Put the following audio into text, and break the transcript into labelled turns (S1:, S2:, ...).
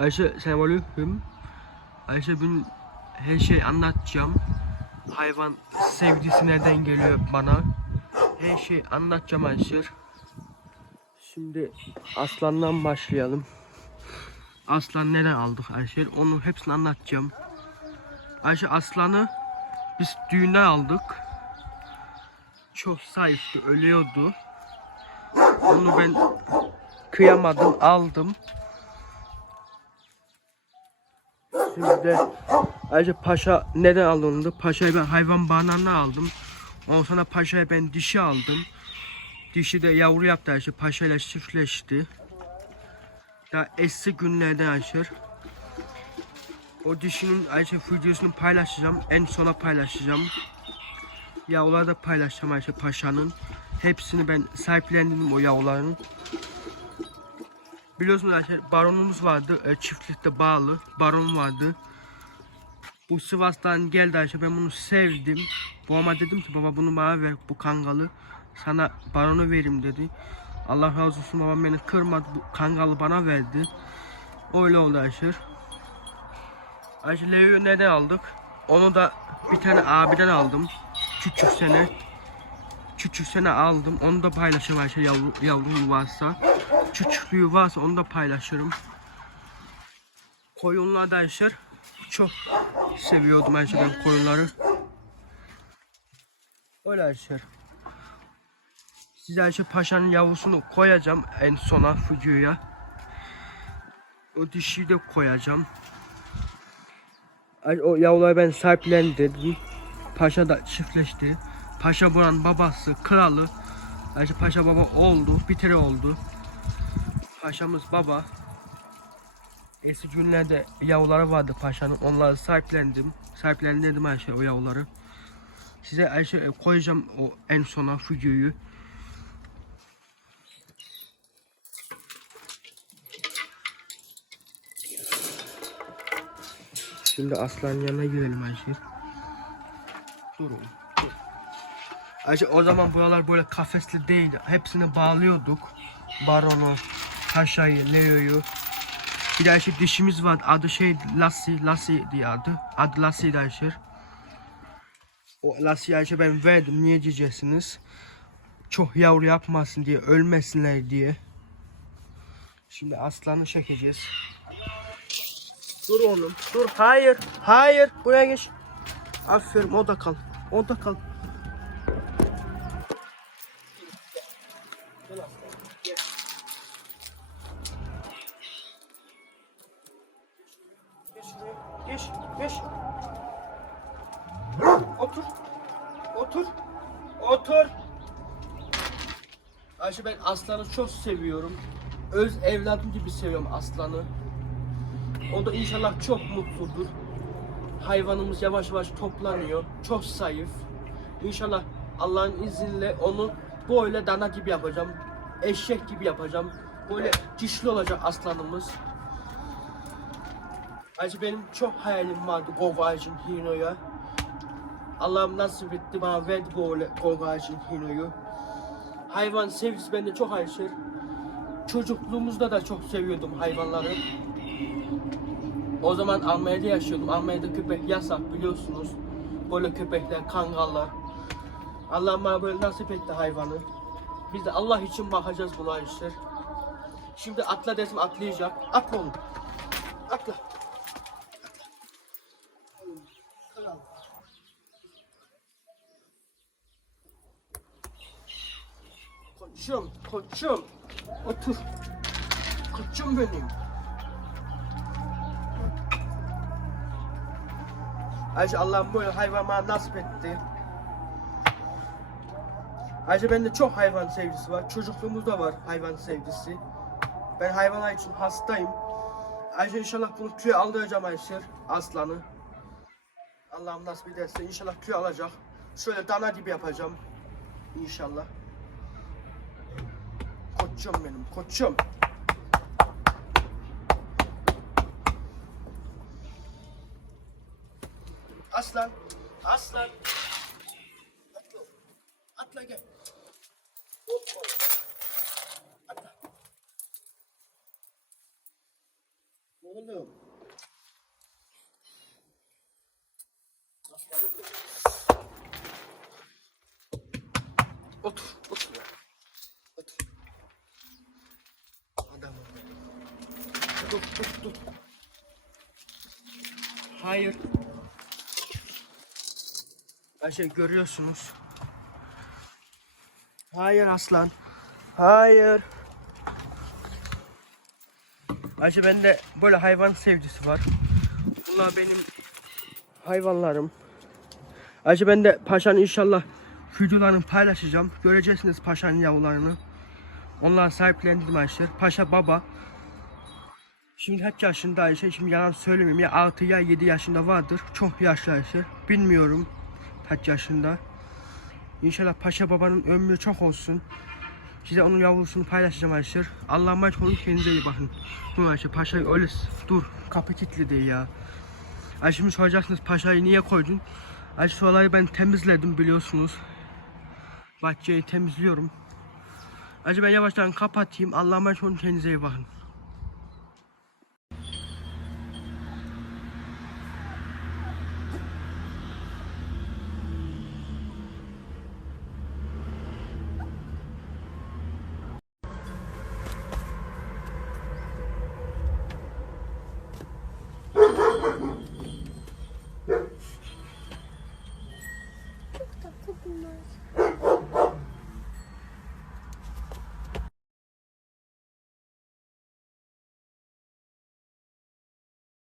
S1: Ayşe selamünaleyküm. Ayşe bugün her şey anlatacağım. Hayvan sevgisi nereden geliyor bana. Her şey anlatacağım Ayşe. Şimdi aslandan başlayalım. Aslan neden aldık Ayşe? Onu hepsini anlatacağım. Ayşe aslanı biz düğünden aldık. Çok zayıftı, ölüyordu. Onu ben kıyamadım, aldım. Şimdi ayrıca paşa neden alındı? Paşayı ben hayvan bağlarına aldım. Ondan sonra paşaya ben dişi aldım. Dişi de yavru yaptı Ayşe. Paşayla çiftleşti. Daha eski günlerden Ayşe. O dişinin Ayşe videosunu paylaşacağım. En sona paylaşacağım. Yavruları da paylaşacağım Ayşe Paşa'nın. Hepsini ben sahiplendim o yavruların. Biliyorsunuz arkadaşlar baronumuz vardı. e, çiftlikte bağlı. Baron vardı. Bu Sivas'tan geldi Ayşe. Ben bunu sevdim. Babama dedim ki baba bunu bana ver bu kangalı. Sana baronu vereyim dedi. Allah razı olsun babam beni kırmadı. Bu kangalı bana verdi. Öyle oldu Ayşe. Ayşe Leo'yu neden aldık? Onu da bir tane abiden aldım. Küçük sene. Küçük sene aldım. Onu da paylaşırım Ayşe yavru, yavrum varsa. Küçüklüğü varsa onu da paylaşırım. Koyunlar da Ayşe. Çok seviyordum ben koyunları. Öyle Ayşe. Size Ayşe Paşa'nın yavrusunu koyacağım en sona videoya. O dişiyi de koyacağım. O yavruları ben sahiplendirdim. Paşa da çiftleşti. Paşa buranın babası, kralı. Ayşe Paşa baba oldu, bir kere oldu. Paşamız baba. Eski günlerde yavruları vardı paşanın. Onları sahiplendim. Sahiplendirdim Ayşe o yavruları. Size Ayşe e, koyacağım o en sona videoyu. Şimdi aslan yanına girelim Ayşe. Dur. Ayşe o zaman buralar böyle kafesli değildi. Hepsini bağlıyorduk. Baronu, Paşa'yı, Leo'yu. Bir de Ayşe dişimiz var. Adı şey Lassi, Lassi diye adı. Adı Lassi'ydi Ayşe. O Lassi Ayşe ben verdim. Niye diyeceksiniz? Çok yavru yapmasın diye, ölmesinler diye. Şimdi aslanı çekeceğiz. Dur oğlum. Dur. Hayır. Hayır. Buraya geç. Aferin. O da kal. O da kal. Geç. Otur. Otur. Otur. Ayşe ben aslanı çok seviyorum. Öz evladım gibi seviyorum aslanı. O da inşallah çok mutludur. Hayvanımız yavaş yavaş toplanıyor. Çok zayıf. İnşallah Allah'ın izniyle onu böyle dana gibi yapacağım. Eşek gibi yapacağım. Böyle dişli olacak aslanımız. Ayrıca benim çok hayalim vardı Gogajin Hino'ya. Allah'ım nasip etti bana verdi Gogajin Hino'yu. Hayvan sevgisi bende çok aşırı. Çocukluğumuzda da çok seviyordum hayvanları. O zaman Almanya'da yaşıyordum. Almanya'da köpek yasak biliyorsunuz. Böyle köpekler, kangallar. Allah bana böyle nasip etti hayvanı. Biz de Allah için bakacağız buna işte. Şimdi atla dedim atlayacak. Atla oğlum. Atla. Koçum, koçum. Otur. Koçum benim. Ayrıca Allah'ım böyle hayvan nasip etti. Ayrıca bende çok hayvan sevgisi var. Çocukluğumuzda var hayvan sevgisi. Ben hayvanlar için hastayım. Ayrıca inşallah bunu tüye aldıracağım Ayşer aslanı. Allah'ım nasip ederse inşallah tüy alacak. Şöyle dana gibi yapacağım. İnşallah. Koçum benim, koçum. Aslan, aslan. Atla, atla gel. Hoppa. Atla. Oğlum. Ya. Otur. Adamım. Dur, dur, dur. Hayır. Ayşe görüyorsunuz. Hayır aslan. Hayır. Ayşe bende böyle hayvan sevgisi var. Bunlar benim hayvanlarım. Ayşe ben de paşanın inşallah videolarını paylaşacağım. Göreceksiniz paşanın yavrularını. Onlar sahiplendirdim Ayşe. Paşa baba. Şimdi kaç yaşında Ayşe? Şimdi yalan söylemeyeyim. Ya 6 ya 7 yaşında vardır. Çok yaşlı Ayşe. Bilmiyorum kaç yaşında. İnşallah Paşa babanın ömrü çok olsun. Size onun yavrusunu paylaşacağım Ayşe. Allah'a emanet olun kendinize iyi bakın. Dur Ayşe Paşa'yı öyle dur kapı kilitli değil ya. Ayşe şimdi soracaksınız Paşa'yı niye koydun? Ayşe olayı ben temizledim biliyorsunuz. Bahçeyi temizliyorum. Ben yavaştan kapatayım. Allah'a emanet olun kendinize iyi bakın.